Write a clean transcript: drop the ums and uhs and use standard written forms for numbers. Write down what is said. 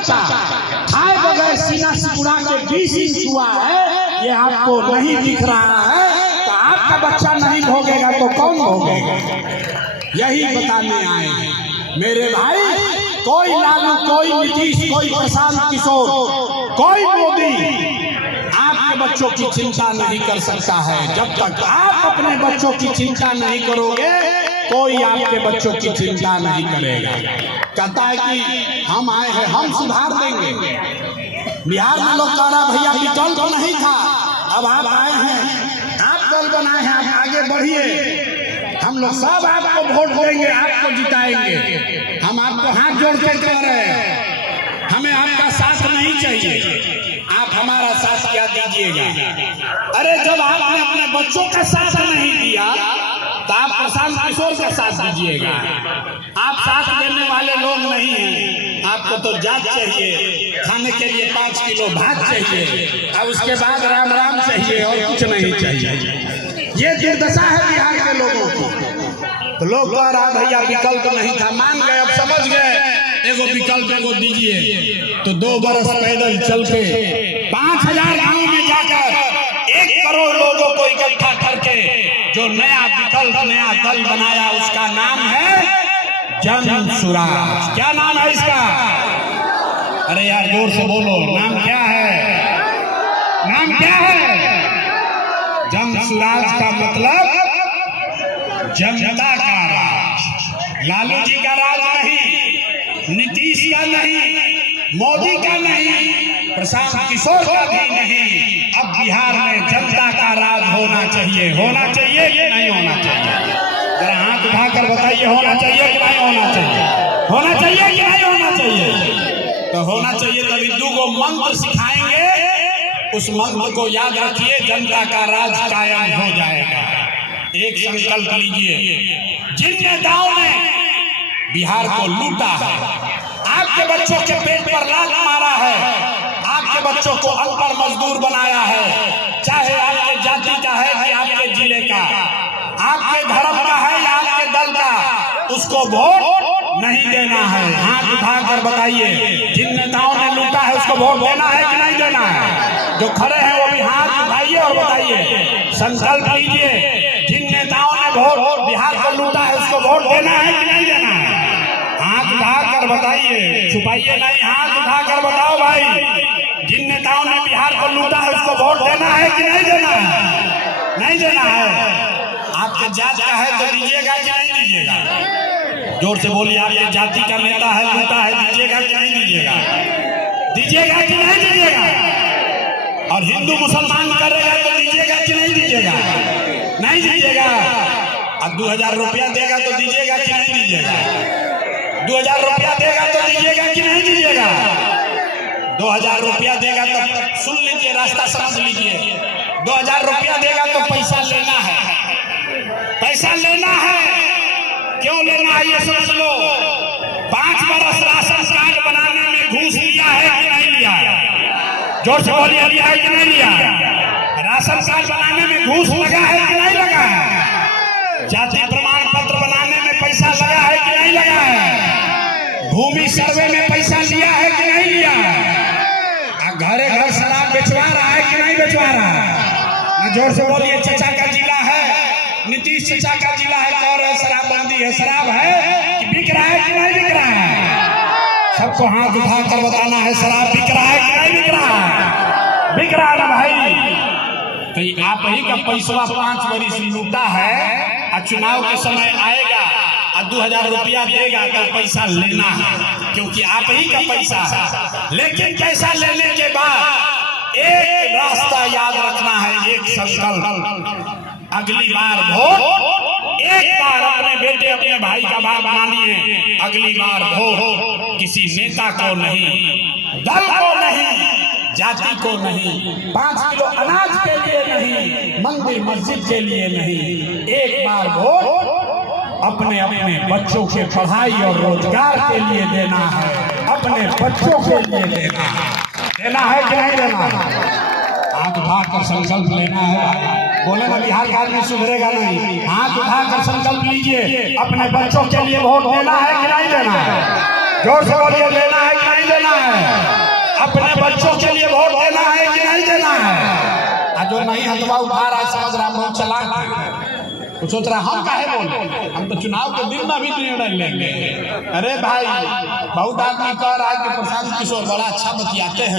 बच्चा खाए बगैर सीना सिकुड़ा के 20 इंच हुआ है, ये आपको नहीं दिख रहा है, तो आपका बच्चा नहीं भोगेगा तो कौन भोगेगा? यही बताने आए हैं मेरे भाई। कोई लालू, कोई नीतीश, कोई प्रशांत किशोर, कोई मोदी आपके बच्चों की चिंता नहीं कर सकता है। जब तक आप अपने बच्चों की चिंता नहीं करोगे, कोई आपके बच्चों की चिंता नहीं करेगा। कहता है कि हम आए हैं, हम सुधार देंगे। बिहार में लोग कह रहा भैया विकल्प तो नहीं था, अब आप आए हैं, आप दल बनाए हैं, आप आगे बढ़िए, हम लोग सब आपको वोट देंगे, आपको जिताएंगे। हम आपको हाथ जोड़ के कह रहे हैं, हमें आपका साथ नहीं चाहिए, आप हमारा साथ क्या दीजिएगा। अरे जब आपने अपने बच्चों का साथ नहीं दिया तो आप प्रशांत किशोर का साथ दीजिएगा। आप साथ देने वाले लोग नहीं हैं। आपको तो जात चाहिए, खाने के लिए 5 किलो भात चाहिए, और उसके बाद राम राम चाहिए और कुछ नहीं चाहिए। ये दुर्दशा है बिहार के लोगों की। तो लोग कह रहा भैया विकल्प नहीं था, मान गए, अब समझ गए, एगो विकल्प एगो दीजिए। तो 2 बरस पैदल चल के 5000 गाँव में जाकर 1 करोड़ लोगों को इकट्ठा करके जो नया विकल्प, नया दल बनाया, उसका नाम है जन सुराज। क्या नाम है इसका? अरे यार जोर से बोलो, नाम क्या है? नाम क्या है? जन सुराज का मतलब जनता का राज। लालू जी का राज नहीं, नीतीश का नहीं, मोदी का नहीं, प्रशांत किशोर का भी नहीं। अब बिहार में जनता का राज होना चाहिए। होना चाहिए कि नहीं होना चाहिए? जरा हाथ उठाकर बताइए, होना चाहिए कि नहीं होना चाहिए? होना चाहिए कि नहीं होना चाहिए? तो होना चाहिए। तो हिंदू को मंत्र सिखाएंगे, उस मंत्र को याद रखिए, जनता का राज कायम हो जाएगा। एक संकल्प लीजिए, जिन नेताओं ने बिहार को लूटा है, आपके बच्चों के पेट पर लात मारा है, आपके बच्चों को अनपढ़ मजदूर बनाया है, चाहे आपके जाति का है कि आपके जिले का, आपके धर्म का है या आपके दल का, उसको वोट नहीं देना है। हाथ उठाकर बताइए, जिन नेताओं ने लूटा है उसको वोट देना है कि नहीं देना है? जो खड़े हैं वो भी हाथ उठाइए और बताइए, संकल्प लीजिए, जिन नेताओं ने वोट बिहार को लूटा है उसको वोट देना है कि नहीं देना है? हाथ उठाकर बताइए, छुपाइए नहीं, हाथ उठाकर बताओ भाई, जिन नेताओं ने बिहार को लूटा है उसको वोट देना है कि नहीं देना है? नहीं देना है। आपके जात का है तो दीजिएगा कि नहीं दीजिएगा? जोर से बोलिए, आपके जाति का नेता है, लूटा है, दीजिएगा कि नहीं दीजिएगा? दीजिएगा कि नहीं दीजिएगा? और हिंदू मुसलमान करेगा तो दीजिएगा कि नहीं दीजिएगा? नहीं दीजिएगा। अब 2000 रुपया देगा तो दीजिएगा कि नहीं दीजिएगा? 2000 रुपया देगा तो दीजिएगा कि नहीं दीजिएगा? 2000 रुपया देगा तो सुन लीजिए, रास्ता समझ लीजिए, 2000 रुपया देगा तो पैसा लेना है। पैसा लेना है, क्यों लेना है ये समझ लो। 5 बरस राशन कार्ड बनाने में घूस लिया है कि नहीं लिया? जोर से बोलिए, लिया है कि नहीं लिया? राशन कार्ड बनाने में घूस लगा है कि नहीं लगा है? जाति प्रमाण पत्र बनाने में पैसा लगा है कि नहीं लगा है? भूमि सर्वे में पैसा लिया है कि नहीं लिया? घरे घर शराब बेचवा रहा है कि नहीं बेचवा रहा है? जोर से बोलिए। चचा का जिला है, नीतीश चचा का जिला है, और शराबबंदी है, शराब है कि बिक रहा है कि नहीं बिक रहा है? सबको हाथ उठाकर बताना है, शराब बिक रहा है कि नहीं बिक रहा है? बिक रहा है ना भाई? तो आप ही का पैसा 5 बरिस लूटा है, और चुनाव के समय आएगा और 2000 रुपया देगा तो पैसा लेना है, क्योंकि आप ही का पैसा है। लेकिन पैसा लेने के बाद एक रास्ता याद रखना है, एक संकल्प, अगली बार वोट एक बार अपने बेटे अपने भाई का बात मानिए, अगली बार वोट किसी नेता को नहीं, दल को नहीं, जाति को नहीं, 5 किलो अनाज के लिए नहीं, मंदिर मस्जिद के लिए नहीं, एक बार वोट अपने अपने बच्चों के पढ़ाई और रोजगार के लिए देना है, अपने बच्चों के लिए देना है कि नहीं देना है? हाथ उठाकर संकल्प लेना है। बोले ना बिहार का आदमी सुधरेगा नहीं। हाथ उठाकर संकल्प लीजिए, अपने बच्चों के लिए वोट देना है कि नहीं देना है? जोर से बोलिए, लेना है कि नहीं देना है? अपने बच्चों के लिए वोट देना है कि नहीं देना है? जो नहीं हथवा उठा रहा है समझ रहा बहुत चला सोच रहा हम काहे बोले, हम तो चुनाव के दिन में भी निर्णय लेंगे। अरे भाई बहुत आदमी कह रहा है कि प्रशांत किशोर बड़ा अच्छा बतियाते हैं।